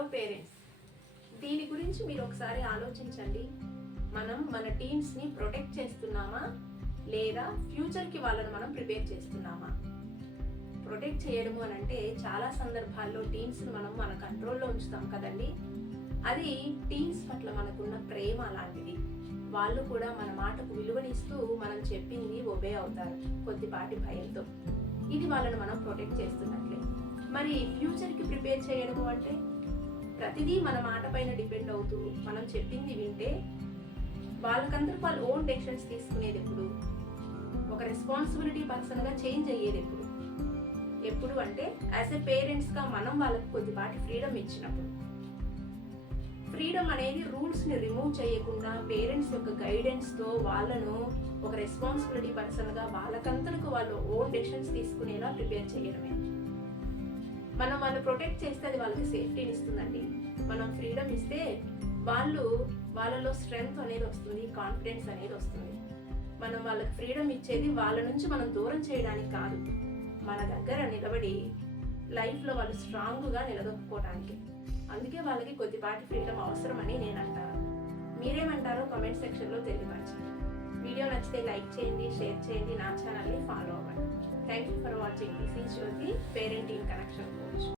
Hello parents, దీని గురించి మీరు ఒకసారి ఆలోచించండి. మనం మన టీన్స్ని ప్రొటెక్ట్ చేస్తున్నామా లేదా ఫ్యూచర్కి వాళ్ళను మనం ప్రిపేర్ చేస్తున్నామా? ప్రొటెక్ట్ చేయడము అని అంటే చాలా సందర్భాల్లో టీన్స్ని మనం మన కంట్రోల్లో ఉంచుతాం కదండి. అది టీన్స్ పట్ల మనకున్న ప్రేమ అలాంటిది. వాళ్ళు కూడా మన మాటకు విలువనిస్తూ మనం చెప్పింది ఒబే అవుతారు కొద్దిపాటి భయంతో. ఇది వాళ్ళని మనం ప్రొటెక్ట్ చేస్తున్నట్లే. మరి ఫ్యూచర్కి ప్రిపేర్ చేయడము అంటే ప్రతిదీ మన మాట పైన డిపెండ్ అవుతూ మనం చెప్పింది వింటే వాళ్ళకందరూ వాళ్ళు ఓన్ డెసిషన్స్ తీసుకునేది ఎప్పుడు? ఒక రెస్పాన్సిబిలిటీ పర్సన్గా చేంజ్ అయ్యేది ఎప్పుడు అంటే యాజ్ ఎ పేరెంట్స్గా మనం వాళ్ళకు కొద్దిపాటి ఫ్రీడమ్ ఇచ్చినప్పుడు. ఫ్రీడమ్ అనేది రూల్స్ని రిమూవ్ చేయకుండా పేరెంట్స్ యొక్క గైడెన్స్తో వాళ్ళను ఒక రెస్పాన్సిబిలిటీ పర్సన్గా వాళ్ళకంతలకు వాళ్ళు ఓన్ డెసిషన్స్ తీసుకునేలా ప్రిపేర్ చేయడమే. మనం వాళ్ళు ప్రొటెక్ట్ చేస్తే అది వాళ్ళకి సేఫ్టీని ఇస్తుందండి. మనం ఫ్రీడమ్ ఇస్తే వాళ్ళలో స్ట్రెంగ్త్ అనేది వస్తుంది, కాన్ఫిడెన్స్ అనేది వస్తుంది. మనం వాళ్ళకి ఫ్రీడమ్ ఇచ్చేది వాళ్ళ నుంచి మనం దూరం చేయడానికి కాదు, మన దగ్గర నిలబడి లైఫ్లో వాళ్ళు స్ట్రాంగ్గా నిలదొక్కుకోవడానికి. అందుకే వాళ్ళకి కొద్దిపాటి ఫ్రీడమ్ అవసరమని నేను అంటాను. మీరేమంటారో కామెంట్ సెక్షన్లో తెలియపరచండి. వీడియో నచ్చితే లైక్ చేయండి, షేర్ చేయండి, నా ఛానల్ని ఫాలో అవ్వండి. Thank you for watching. This is Jyoti, parenting connection coach.